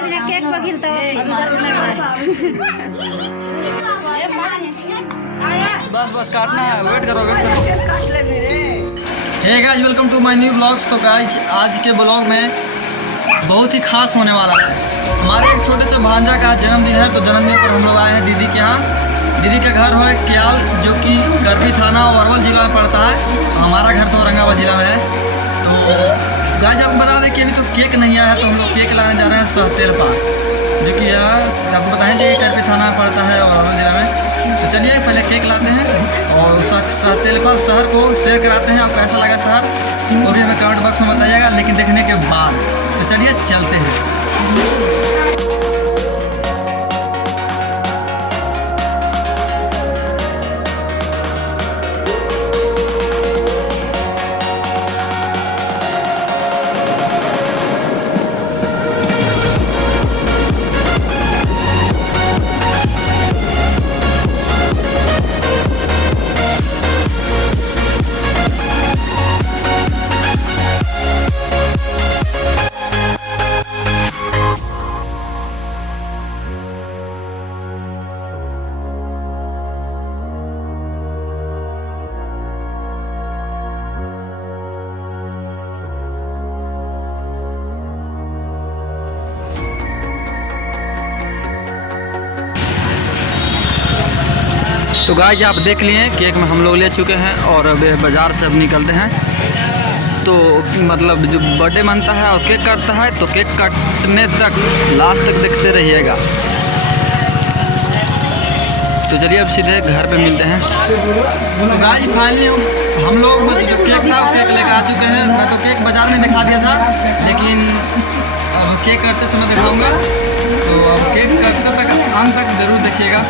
Cake बघिल बस बस काटना है, वेट करो वेट करो। Hey guys, welcome to my new blogs. तो गाइस आज के ब्लॉग में बहुत ही खास होने वाला है। हमारे एक छोटे से भांजा का जन्मदिन है, तो जन्मदिन पर हम लोग आए हैं दीदी के यहाँ। दीदी का घर है क्याल, जो कि करबी थाना और अरवल जिला में पड़ता है। हमारा घर तो औरंगाबाद जिला में है। तो गाइस आपको बता दें कि अभी तो केक नहीं आया है, तो हम लोग केक लाने जा रहे हैं सहतेल पास, जो कि आपको बताएं कि करबी थाना पड़ता है और अरवल जिला में। तो चलिए पहले केक लाते हैं और सहतेल पास शहर को शेयर कराते हैं। और कैसा लगा शहर वो भी हमें कमेंट बॉक्स में बताइएगा, लेकिन देखने के बाद। तो चलिए चलते हैं। तो गाइस आप देख लिए केक में हम लोग ले चुके हैं और अब बाज़ार से अब निकलते हैं। तो मतलब जो बर्थडे मनता है और केक काटता है, तो केक काटने तक लास्ट तक देखते रहिएगा। तो चलिए अब सीधे घर पे मिलते हैं। तो गाइस फाइनली हम लोग जो केक था वो केक लेकर आ चुके हैं। मैं तो केक बाज़ार में दिखा दिया था, लेकिन अब केक काटते समय दिखाऊँगा। तो अब केक काटते तक अंत तक ज़रूर देखिएगा।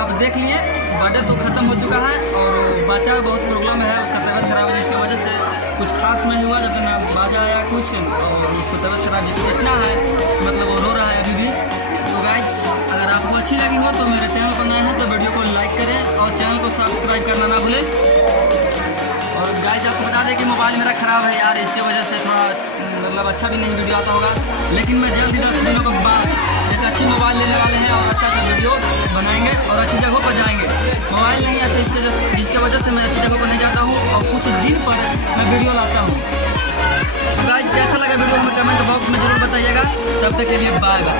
आप देख लिए बर्थडे तो ख़त्म हो चुका है और बच्चा बहुत प्रॉब्लम है, उसका तबीयत खराब है, जिसकी वजह से कुछ खास नहीं हुआ। जब मैं बाजा आया कुछ और उसको तबीयत खराब इतना है, मतलब वो रो रहा है अभी भी। तो गाइस अगर आपको अच्छी लगी हो तो मेरे चैनल पर नए हैं तो वीडियो को लाइक करें और चैनल को सब्सक्राइब करना ना भूलें। और गाइस आपको बता दें कि मोबाइल मेरा ख़राब है यार, इसकी वजह से थोड़ा मतलब अच्छा भी नहीं वीडियो आता होगा, लेकिन मैं जल्द ही 10 दिनों के बाद लगा वीडियो में कमेंट बॉक्स में जरूर बताइएगा। तब तक के लिए बाय बाय।